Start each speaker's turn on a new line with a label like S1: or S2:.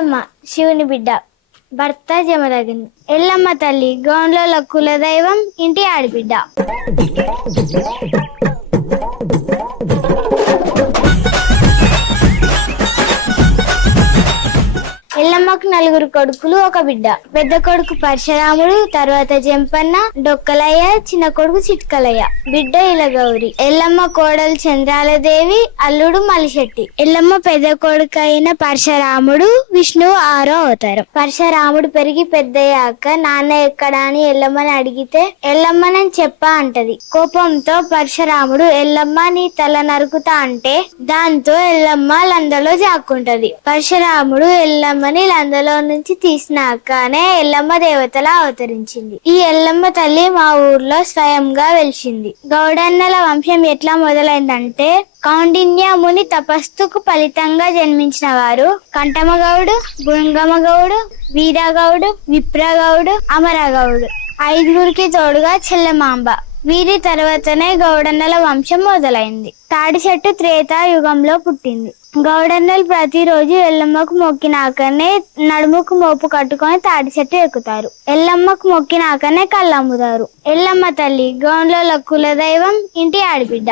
S1: ఎల్లమ్మ శివుని బిడ్డ. భర్త జమదగిని ఎల్లమ్మ తల్లి గౌన్ల కులదైవం ఇంటి ఆడిబిడ్డ. ఎల్లమ్మకు నలుగురు కొడుకులు ఒక బిడ్డ. పెద్ద కొడుకు పరశురాముడు తర్వాత జంపన్న డొక్కలయ్య చిన్న కొడుకు చిట్కలయ్య. బిడ్డ ఇలగౌరి. ఎల్లమ్మ కోడలు చంద్రాలదేవి అల్లుడు మలిశెట్టి. ఎల్లమ్మ పెద్ద కొడుకు అయిన పరశురాముడు విష్ణువు ఆరో అవతారం. పరశురాముడు పెరిగి పెద్దయ్యాక నాన్న ఎక్కడా అని ఎల్లమ్మని అడిగితే ఎల్లమ్మ నేను చెప్పా అంటది. కోపంతో పరశురాముడు ఎల్లమ్మ నీ తల నరుకుతా అంటే దాంతో ఎల్లమ్మ లందలో జాక్కుంటది. పరశురాముడు ఎల్లమ్మని లందలో నుంచి తీసినాకనే ఎల్లమ్మ దేవతలా అవతరించింది. ఈ ఎల్లమ్మ తల్లి మా ఊర్లో స్వయంగా వెలిసింది. గౌడన్నల వంశం ఎట్లా మొదలైందంటే కౌండిన్య ముని తపస్సుకు ఫలితంగా జన్మించిన వారు కంటమగౌడు గుంగమగౌడు వీరగౌడు విప్రగౌడు అమరగౌడు. ఐదుగురికి తోడుగా చెల్లమాంబ. వీరి తర్వాతనే గౌడన్నల వంశం మొదలైంది. తాడి చెట్టు యుగంలో పుట్టింది. గౌడన్నలు ప్రతిరోజు ఎల్లమ్మకు మొక్కినాకనే నడుముకు మోపు కట్టుకొని తాడి చెట్టు ఎక్కుతారు. ఎల్లమ్మకు మొక్కినాకనే కళ్ళమ్ముతారు. ఎల్లమ్మ తల్లి గౌన్ల కులదైవం ఇంటి ఆడిబిడ్డ.